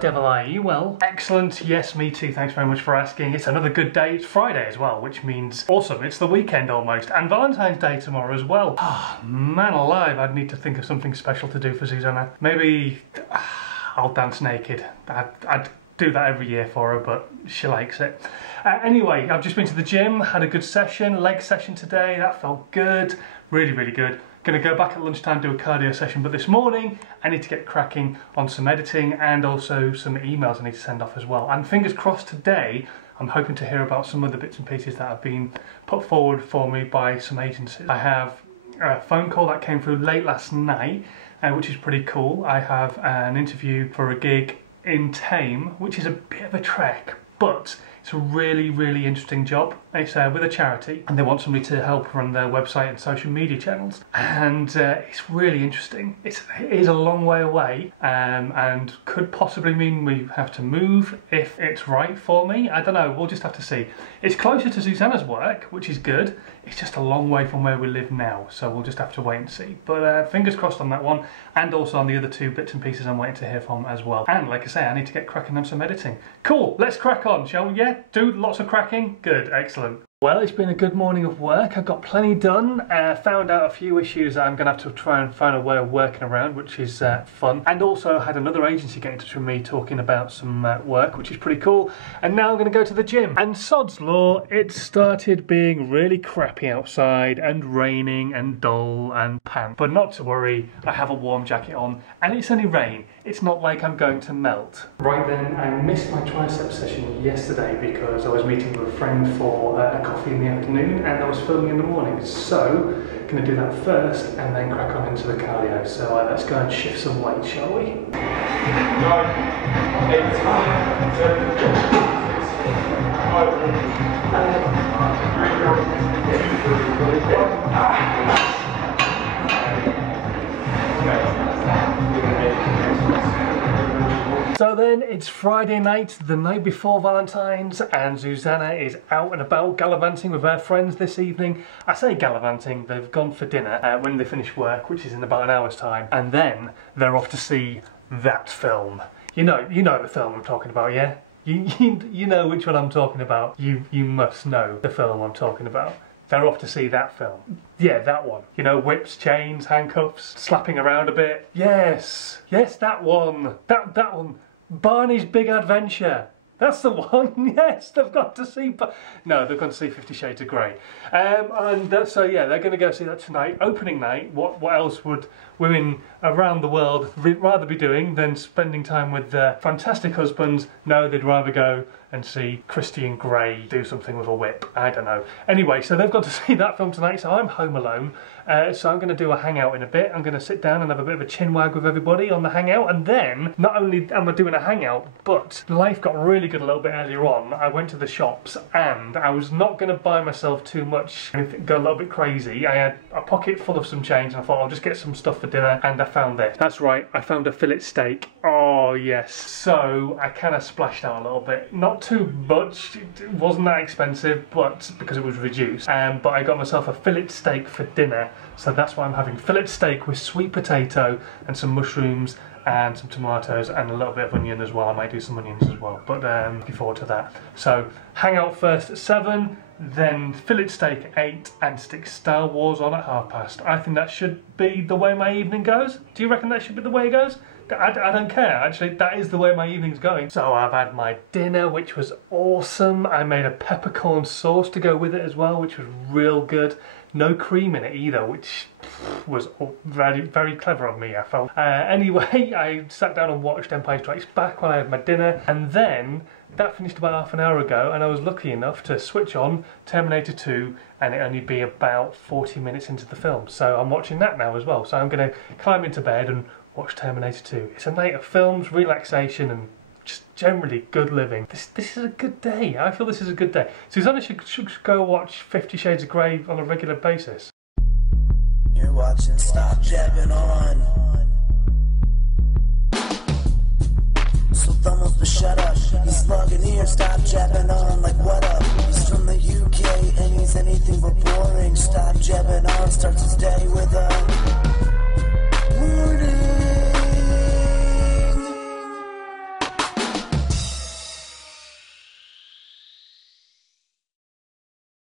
Devil Eye, you well? Excellent, yes, me too, thanks very much for asking. It's another good day, it's Friday as well, which means awesome, it's the weekend almost, and Valentine's Day tomorrow as well. Ah, man alive, I'd need to think of something special to do for Susanna. Maybe I'll dance naked. I'd do that every year for her, but she likes it. Anyway, I've just been to the gym, had a good session, leg session today, that felt good, really, really good. Gonna go back at lunchtime, do a cardio session, but this morning I need to get cracking on some editing and also some emails I need to send off as well. And fingers crossed today, I'm hoping to hear about some of the bits and pieces that have been put forward for me by some agencies. I have a phone call that came through late last night, which is pretty cool. I have an interview for a gig in Thame, which is a bit of a trek, but it's a really, really interesting job. It's with a charity and they want somebody to help run their website and social media channels. And it's really interesting. It is a long way away and could possibly mean we have to move if it's right for me. I don't know, we'll just have to see. It's closer to Susanna's work, which is good. It's just a long way from where we live now, so we'll just have to wait and see. But fingers crossed on that one, and also on the other two bits and pieces I'm waiting to hear from as well. And like I say, I need to get cracking on some editing. Cool, let's crack on, shall we? Yeah, do lots of cracking? Good, excellent. Well, it's been a good morning of work. I've got plenty done. Found out a few issues that I'm going to have to try and find a way of working around, which is fun. And also had another agency get in touch with me talking about some work, which is pretty cool. And now I'm going to go to the gym. And sod's law, it started being really crappy outside and raining and dull and pants. But not to worry, I have a warm jacket on and it's only rain. It's not like I'm going to melt. Right then, I missed my tricep session yesterday because I was meeting with a friend for a coffee in the afternoon and I was filming in the morning. So, gonna do that first and then crack on into the cardio. So let's go and shift some weight, shall we? 9, 8, 7, 6, 5, 4, 3, 2, 1. So then it's Friday night, the night before Valentine's, and Susanna is out and about gallivanting with her friends this evening. I say gallivanting, they've gone for dinner when they finish work, which is in about an hour's time, and then they're off to see that film. You know the film I'm talking about, yeah? You know which one I'm talking about. You must know the film I'm talking about. They're off to see that film. Yeah, that one. You know, whips, chains, handcuffs, slapping around a bit. Yes, that one. That one. Barney's Big Adventure. That's the one, yes, they've got to see, no, they've gone to see 50 Shades of Grey. So yeah, they're going to go see that tonight, opening night. What else would women around the world rather be doing than spending time with their fantastic husbands? No, they'd rather go and see Christian Grey do something with a whip. I don't know. Anyway, so they've got to see that film tonight, so I'm home alone. So I'm going to do a hangout in a bit. I'm going to sit down and have a bit of a chinwag with everybody on the hangout, and then not only am I doing a hangout, but life got really good a little bit earlier on. I went to the shops and I was not going to buy myself too much, go a little bit crazy. I had a pocket full of some change and I thought I'll just get some stuff for dinner, and I found this. That's right, I found a fillet steak. Oh yes. So I kind of splashed out a little bit. Not too much, it wasn't that expensive, but because it was reduced. But I got myself a fillet steak for dinner. So that's why I'm having fillet steak with sweet potato and some mushrooms and some tomatoes and a little bit of onion as well. I might do some onions as well, but looking forward to that. So hangout first at 7, then fillet steak at 8, and stick Star Wars on at past. I think that should be the way my evening goes. Do you reckon that should be the way it goes? I don't care, actually, that is the way my evening's going. So I've had my dinner, which was awesome. I made a peppercorn sauce to go with it as well, which was real good. No cream in it either, which was very, very clever of me, I felt. Anyway, I sat down and watched Empire Strikes Back while I had my dinner, and then that finished about half an hour ago, and I was lucky enough to switch on Terminator 2, and it only be about 40 minutes into the film. So I'm watching that now as well. So I'm going to climb into bed and watch Terminator 2. It's a night of films, relaxation, and just generally good living. This is a good day. I feel this is a good day. Susanna should go watch 50 Shades of Grey on a regular basis. You're watching Stop Jabbing On. So thumbs but shut up. He's slugging here, stop jabbing on. Like what up? He's from the UK and he's anything but boring. Stop jabbing on, starts his day with a